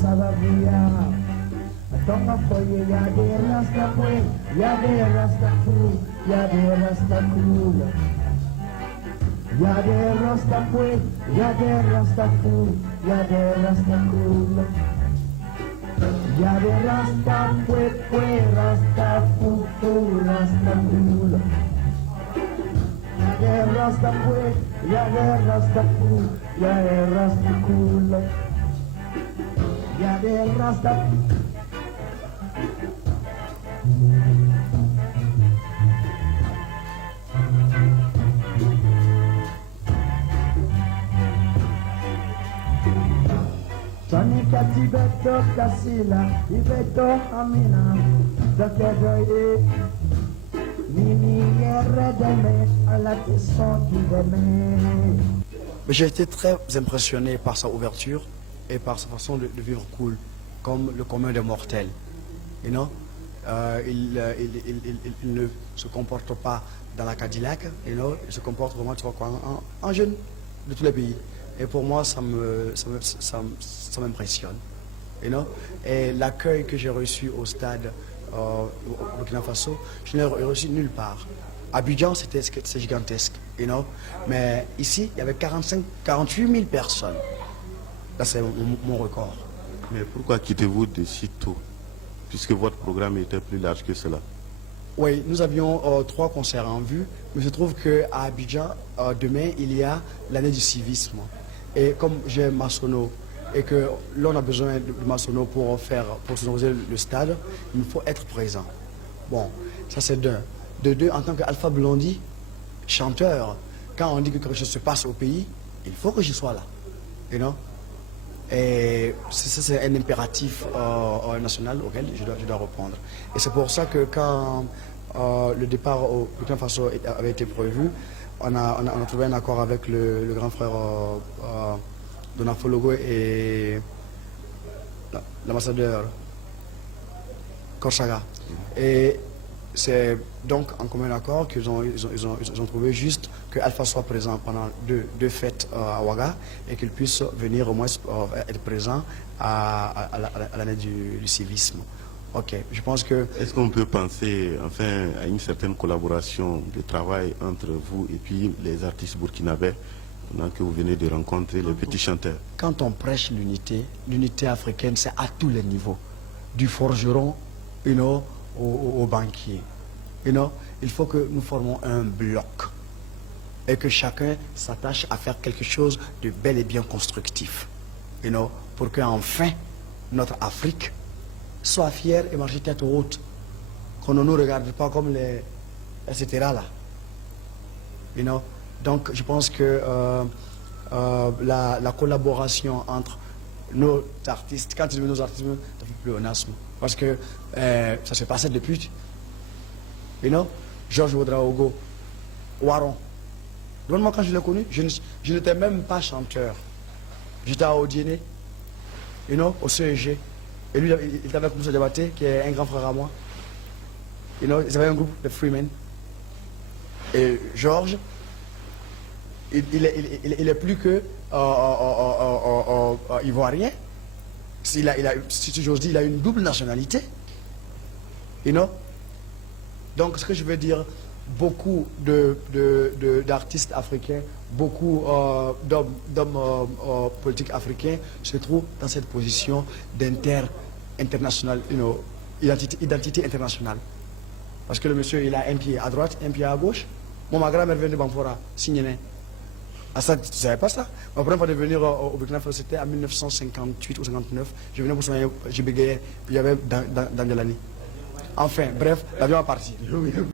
ça va bien. Attends, foyer, y'a des rastas cool, y'a des rastas cool, y'a des rastas cool. Y'a des rastas cool, y'a des rastas cool, y'a des rastas cool. Y'a des rastas cool, rastas cool, rastas cool. Y'a des rastas cool, y'a des rastas cool, y'a des rastas cool. Y'a des rastas. Sonica Tibeto Casila, Tibeto Amina, Dr. Joye, Nini Yeredeme, à la question qui demet. J'ai été très impressionné par sa ouverture et par sa façon de vivre cool, comme le commun des mortels. You know? Il ne se comporte pas dans la Cadillac, you know? Il se comporte vraiment, tu vois quoi, en jeune de tous les pays. Et pour moi, ça m'impressionne. You know? Et l'accueil que j'ai reçu au stade au Burkina Faso, je ne l'ai reçu nulle part. Abidjan, c'est gigantesque, you know? Mais ici, il y avait 48 000 personnes. Là, c'est mon record. Mais pourquoi quittez-vous de si tôt, puisque votre programme était plus large que cela? Oui, nous avions 3 concerts en vue, mais je trouve qu'à Abidjan, demain, il y a l'année du civisme. Et comme j'ai Massonneau, et que l'on a besoin de Massonneau pour sonoriser le stade, il faut être présent. Bon, ça c'est d'un. De deux, en tant qu'Alpha Blondy, chanteur, quand on dit que quelque chose se passe au pays, il faut que je sois là. You know? Et ça, c'est un impératif national auquel je dois répondre. Et c'est pour ça que quand le départ au Burkina Faso avait été prévu, on a trouvé un accord avec le grand frère Donafologo et l'ambassadeur Korsaga. Et c'est donc en commun accord qu'ils ont trouvé juste que Alpha soit présent pendant deux fêtes à Ouaga et qu'il puisse venir au moins être présent à l'année du civisme. Ok, je pense que... Est-ce qu'on peut penser enfin à une certaine collaboration de travail entre vous et puis les artistes burkinabés pendant que vous venez de rencontrer les petits chanteurs? Quand on prêche l'unité africaine, c'est à tous les niveaux. Du forgeron, you know, au banquier. You know, il faut que nous formons un bloc et que chacun s'attache à faire quelque chose de bel et bien constructif. You know, pour qu'enfin notre Afrique soit fière et marche tête haute. Qu'on ne nous regarde pas comme les etc. là. You know? Donc je pense que la collaboration entre nos artistes, quand ils disent nos artistes, ça fait pléonasme. Parce que ça se passait depuis. You know? Georges Ouedraogo, Waron. Moi, quand je l'ai connu, je n'étais même pas chanteur. J'étais à Odiéné, you know, au CEG. Et lui, il était avec Moussa Diabaté, qui est un grand frère à moi. You know, ils avaient un groupe de Freemen. Et Georges, il est plus que ivoirien. Si j'ose dire, il a une double nationalité. You know? Donc, ce que je veux dire, beaucoup d'artistes africains, beaucoup d'hommes politiques africains se trouvent dans cette position d'international, you know, identité internationale. Parce que le monsieur, il a un pied à droite, un pied à gauche. Moi, ma grand-mère vient de Bamfora, Signéné. Ah, ça, tu ne savais pas ça? Ma première fois de venir au Burkina Faso, c'était en 1958 ou 59. Je venais pour soigner, je bégayais, puis il y avait dans de l'année. Enfin, bref, l'avion est parti.